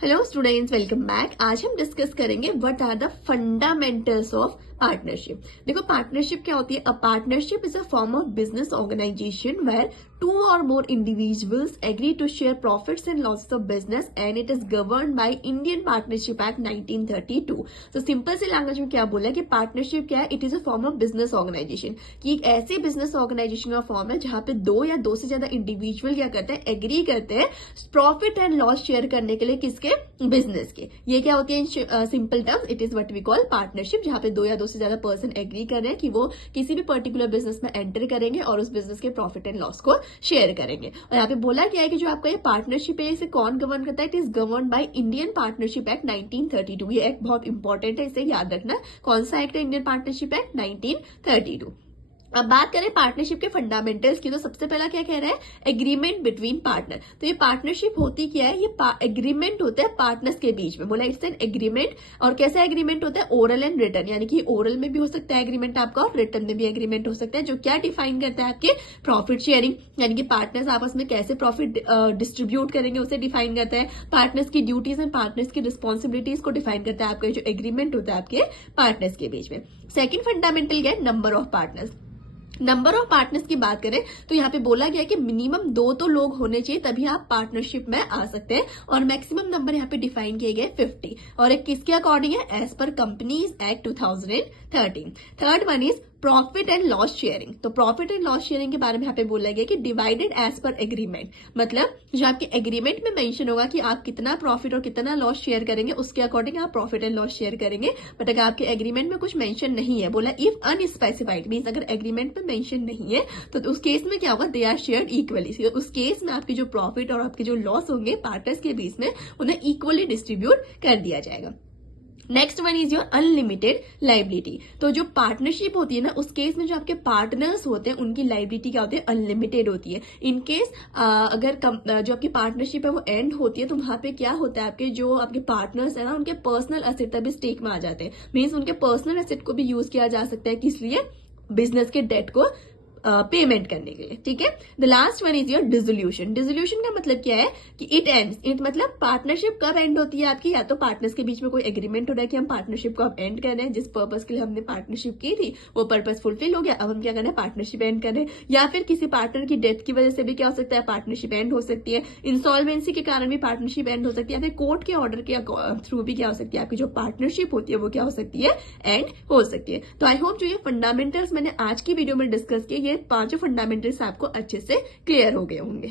Hello students, welcome back. आज हम discuss करेंगे what are the fundamentals of partnership. देखो, पार्टनरशिप क्या होती है? A partnership is a form of business organisation where two or more individuals agree to share profits and losses of business and it is governed by Indian Partnership Act 1932। तो simple सी language में क्या बोला है कि partnership क्या है? It is a form of business organisation, कि एक ऐसे बिजनेस ऑर्गेनाइजेशन का फॉर्म है जहां पे दो या दो से ज्यादा इंडिविजुअल क्या करते हैं? एग्री करते हैं प्रॉफिट एंड लॉस शेयर करने के लिए। किसके? बिजनेस के। ये क्या होती है? Simple terms, it is what we call partnership, जहां पे दो या दो से ज्यादा पर्सन एग्री कर रहे हैं कि वो किसी भी पर्टिकुलर बिजनेस में एंटर करेंगे और उस बिजनेस के प्रॉफिट एंड लॉस को शेयर करेंगे। और यहाँ पे बोला गया है कि जो आपका ये पार्टनरशिप है, इसे कौन गवर्न करता है? It is govern by Indian partnership act 1932। ये एक्ट बहुत इंपॉर्टेंट है, इसे याद रखना। कौन सा एक्ट है? Indian partnership act 1932। अब बात करें पार्टनरशिप के फंडामेंटल्स की, तो सबसे पहला क्या कह रहा है? Agreement between partner. तो ये पार्टनरशिप होती क्या है? ये एग्रीमेंट होता है पार्टनर्स के बीच में। बोला इट्स एन एग्रीमेंट। और कैसा एग्रीमेंट होता है? ओरल एंड रिटन, यानी कि ओरल में भी हो सकता है एग्रीमेंट आपका और रिटन में भी एग्रीमेंट हो सकता है, जो क्या डिफाइन करता है? आपके प्रॉफिट शेयरिंग, यानी कि पार्टनर्स आपस में कैसे प्रॉफिट डिस्ट्रीब्यूट करेंगे उसे डिफाइन करता है। पार्टनर्स की ड्यूटीज एंड पार्टनर्स की रिस्पॉन्सिबिलिटीज को डिफाइन करता है आपका जो एग्रीमेंट होता है आपके पार्टनर्स के बीच में। सेकेंड फंडामेंटल क्या है? Number of partners. Number of partners की बात करें तो यहाँ पे बोला गया कि मिनिमम दो तो लोग होने चाहिए, तभी आप पार्टनरशिप में आ सकते हैं। और मैक्सिमम नंबर यहाँ पे डिफाइन किए गए 50। और एक किसके अकॉर्डिंग है? As per companies act 2013। Third one is profit and loss sharing. तो प्रॉफिट एंड लॉस शेयरिंग के बारे में यहाँ पे बोला गया कि डिवाइडेड एज पर एग्रीमेंट, मतलब जो आपके एग्रीमेंट में मेंशन होगा कि आप कितना प्रॉफिट और कितना लॉस शेयर करेंगे, उसके अकॉर्डिंग आप प्रॉफिट एंड लॉस शेयर करेंगे। बट अगर आपके एग्रीमेंट में कुछ मेंशन नहीं है, बोला इफ अनस्पेसिफाइड, मीन्स अगर एग्रीमेंट में मेंशन नहीं है तो उस केस में क्या होगा? They are shared equally. उस केस में आपके जो प्रॉफिट और आपके जो लॉस होंगे पार्टनर्स के बीच में, उन्हें इक्वली डिस्ट्रीब्यूट कर दिया जाएगा। Next one is your unlimited liability. तो जो पार्टनरशिप होती है ना, उस केस में जो आपके पार्टनर्स होते हैं उनकी लाइबिलिटी क्या होती है? अनलिमिटेड होती है। इन केस अगर जो आपकी पार्टनरशिप है वो एंड होती है, तो वहां पे क्या होता है? आपके जो आपके पार्टनर्स है ना, उनके पर्सनल एसेट तभी स्टेक में आ जाते हैं। मीन्स उनके पर्सनल एसेट को भी यूज किया जा सकता है, किस लिए? बिजनेस के डेट को पेमेंट करने के लिए। ठीक है। The last one is your dissolution. Dissolution का मतलब क्या है? कि इट एंड्स। इट मतलब पार्टनरशिप कब एंड होती है आपकी? या तो पार्टनर्स के बीच में कोई एग्रीमेंट हो रहा है कि हम पार्टनरशिप को अब एंड कर रहे हैं, जिस पर्पज के लिए हमने पार्टनरशिप की थी वो पर्पज फुलफिल हो गया, अब हम क्या कर रहे हैं? पार्टनरशिप एंड कर रहे हैं। या फिर किसी पार्टनर की डेथ की वजह से भी क्या हो सकता है? पार्टनरशिप एंड हो सकती है। इंसॉल्वेंसी के कारण भी पार्टनरशिप एंड हो सकती है, या फिर कोर्ट के ऑर्डर के थ्रू भी क्या हो सकती है? आपकी जो पार्टनरशिप होती है वो क्या हो सकती है? एंड हो सकती है। तो आई होप जो ये फंडामेंटल्स मैंने आज की वीडियो में डिस्कस किए, ये पांचों फंडामेंटल्स आपको अच्छे से क्लियर हो गए होंगे।